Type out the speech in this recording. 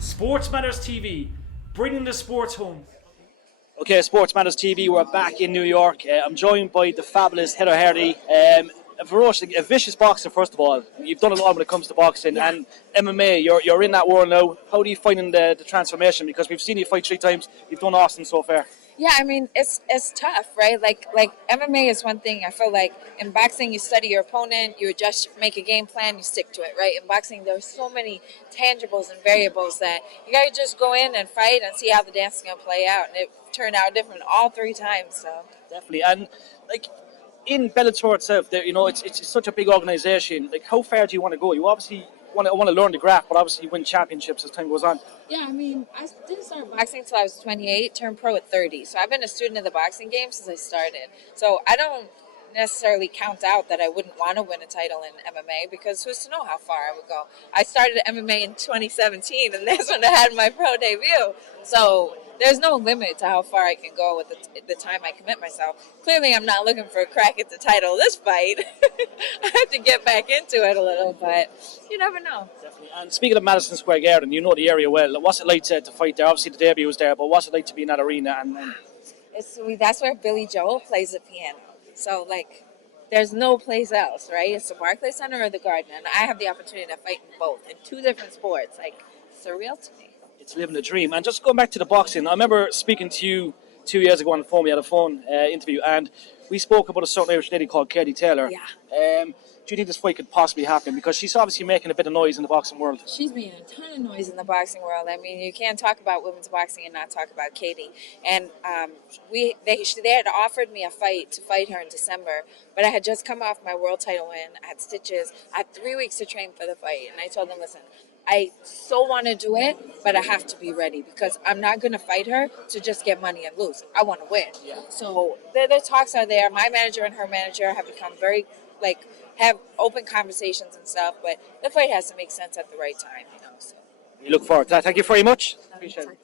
Sports Matters TV, bringing the sports home. Okay, Sports Matters TV, we're back in New York. I'm joined by the fabulous Heather Hardy, a vicious boxer, first of all. You've done a lot when it comes to boxing and MMA. You're in that world now. How are you finding the transformation? Because we've seen you fight 3 times. You've done awesome so far. Yeah, I mean, it's tough, right? Like MMA is one thing. I feel like in boxing, you study your opponent, you just make a game plan, you stick to it, right? In boxing, there's so many tangibles and variables that you got to just go in and fight and see how the dance is going to play out. And it turned out different all 3 times, so. Definitely. And, like, in Bellator itself, it's such a big organization. Like, how far do you want to go? You obviously want to learn the craft, but obviously you win championships as time goes on. Yeah, I mean, I didn't start boxing until I was 28, turned pro at 30. So I've been a student of the boxing game since I started. So I don't necessarily count out that I wouldn't want to win a title in MMA because who's to know how far I would go. I started MMA in 2017, and that's when I had my pro debut. So there's no limit to how far I can go with the time I commit myself. Clearly, I'm not looking for a crack at the title this fight. I have to get back into it a little, but you never know. Definitely. And speaking of Madison Square Garden, you know the area well. What's it like to fight there? Obviously, the debut was there, but what's it like to be in that arena? That's where Billy Joel plays the piano. So, like, there's no place else, right? It's the Barclays Center or the Garden, and I have the opportunity to fight in both, in 2 different sports. Like, surreal to me. It's living the dream. And just going back to the boxing, I remember speaking to you 2 years ago on the phone. We had a phone interview, and we spoke about a certain Irish lady called Katie Taylor. Yeah. Do you think this fight could possibly happen? Because she's obviously making a bit of noise in the boxing world. She's making a ton of noise in the boxing world. I mean, you can't talk about women's boxing and not talk about Katie. And they had offered me a fight to fight her in December, but I had just come off my world title win. I had stitches. I had 3 weeks to train for the fight, and I told them, listen, I so want to do it, but I have to be ready because I'm not going to fight her to just get money and lose. I want to win. Yeah. So the talks are there. My manager and her manager have become very, have open conversations and stuff, but the fight has to make sense at the right time, So. We look forward to that. Thank you very much. Appreciate it.